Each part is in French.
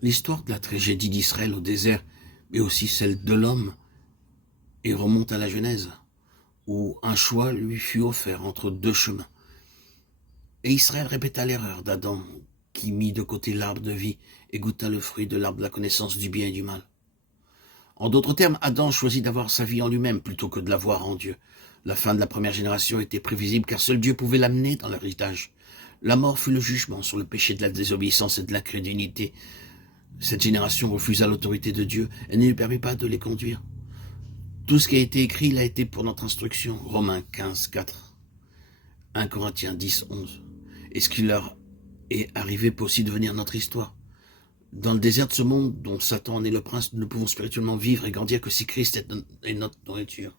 L'histoire de la tragédie d'Israël au désert, mais aussi celle de l'homme, et remonte à la Genèse, où un choix lui fut offert entre deux chemins. Et Israël répéta l'erreur d'Adam, qui mit de côté l'arbre de vie et goûta le fruit de l'arbre de la connaissance du bien et du mal. En d'autres termes, Adam choisit d'avoir sa vie en lui-même plutôt que de l'avoir en Dieu. La fin de la première génération était prévisible car seul Dieu pouvait l'amener dans l'héritage. La mort fut le jugement sur le péché de la désobéissance et de l'incrédulité. Cette génération refusa l'autorité de Dieu et ne lui permit pas de les conduire. Tout ce qui a été écrit, il a été pour notre instruction. Romains 15, 4. 1 Corinthiens 10, 11. Et ce qui leur est arrivé peut aussi devenir notre histoire. Dans le désert de ce monde dont Satan en est le prince, nous ne pouvons spirituellement vivre et grandir que si Christ est notre nourriture.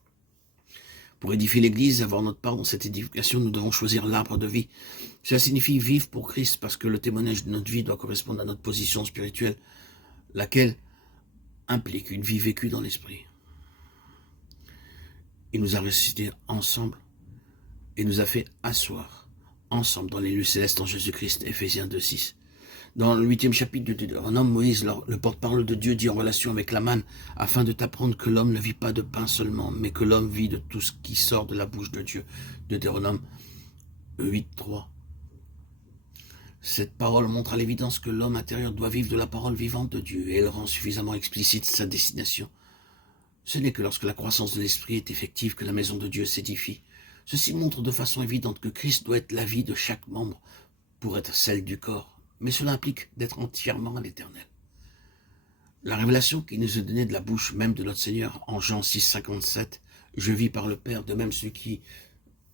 Pour édifier l'Église et avoir notre part dans cette édification, nous devons choisir l'arbre de vie. Cela signifie vivre pour Christ parce que le témoignage de notre vie doit correspondre à notre position spirituelle, laquelle implique une vie vécue dans l'esprit. Il nous a ressuscités ensemble et nous a fait asseoir ensemble dans les lieux célestes en Jésus-Christ, Éphésiens 2, 6. Dans le 8e chapitre de Deutéronome, Moïse, le porte-parole de Dieu, dit en relation avec la manne, afin de t'apprendre que l'homme ne vit pas de pain seulement, mais que l'homme vit de tout ce qui sort de la bouche de Dieu. Deutéronome 8, 3. Cette parole montre à l'évidence que l'homme intérieur doit vivre de la parole vivante de Dieu, et elle rend suffisamment explicite sa destination. Ce n'est que lorsque la croissance de l'esprit est effective que la maison de Dieu s'édifie. Ceci montre de façon évidente que Christ doit être la vie de chaque membre pour être celle du corps. Mais cela implique d'être entièrement à l'éternel. La révélation qui nous est donnée de la bouche même de notre Seigneur en Jean 6, 57, « Je vis par le Père, de même celui qui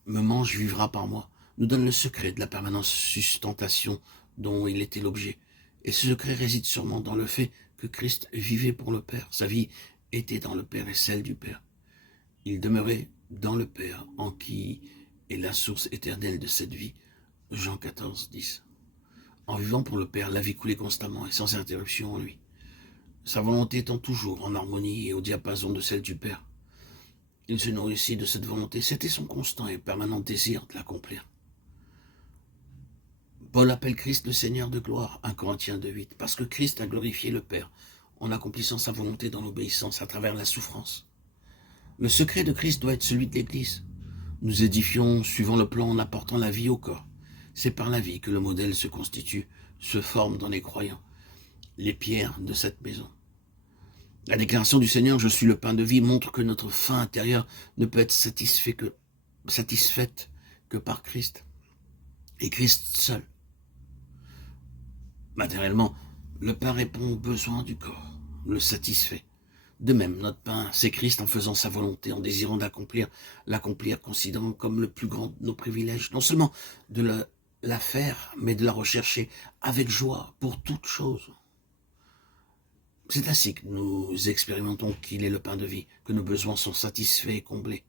me mange vivra par moi », nous donne le secret de la permanente sustentation dont il était l'objet. Et ce secret réside sûrement dans le fait que Christ vivait pour le Père. Sa vie était dans le Père et celle du Père. Il demeurait dans le Père, en qui est la source éternelle de cette vie. Jean 14, 10. En vivant pour le Père, la vie coulait constamment et sans interruption en lui. Sa volonté étant toujours en harmonie et au diapason de celle du Père. Il se nourrissait de cette volonté, c'était son constant et permanent désir de l'accomplir. Paul appelle Christ le Seigneur de gloire, 1 Corinthiens 2, 8, parce que Christ a glorifié le Père en accomplissant sa volonté dans l'obéissance à travers la souffrance. Le secret de Christ doit être celui de l'Église. Nous édifions suivant le plan en apportant la vie au corps. C'est par la vie que le modèle se constitue, se forme dans les croyants, les pierres de cette maison. La déclaration du Seigneur « Je suis le pain de vie » montre que notre faim intérieure ne peut être satisfaite que par Christ, et Christ seul. Matériellement, le pain répond aux besoins du corps, le satisfait. De même, notre pain, c'est Christ en faisant sa volonté, en désirant l'accomplir, considérant comme le plus grand de nos privilèges, non seulement de la faire, mais de la rechercher avec joie pour toute chose. C'est ainsi que nous expérimentons qu'il est le pain de vie, que nos besoins sont satisfaits et comblés.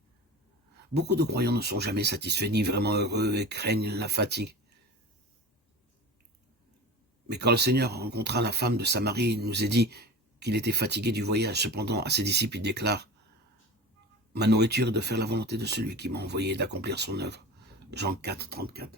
Beaucoup de croyants ne sont jamais satisfaits ni vraiment heureux et craignent la fatigue. Mais quand le Seigneur rencontra la femme de Samarie, il nous est dit qu'il était fatigué du voyage. Cependant, à ses disciples, il déclare « Ma nourriture est de faire la volonté de celui qui m'a envoyé et d'accomplir son œuvre. » Jean 4, 34.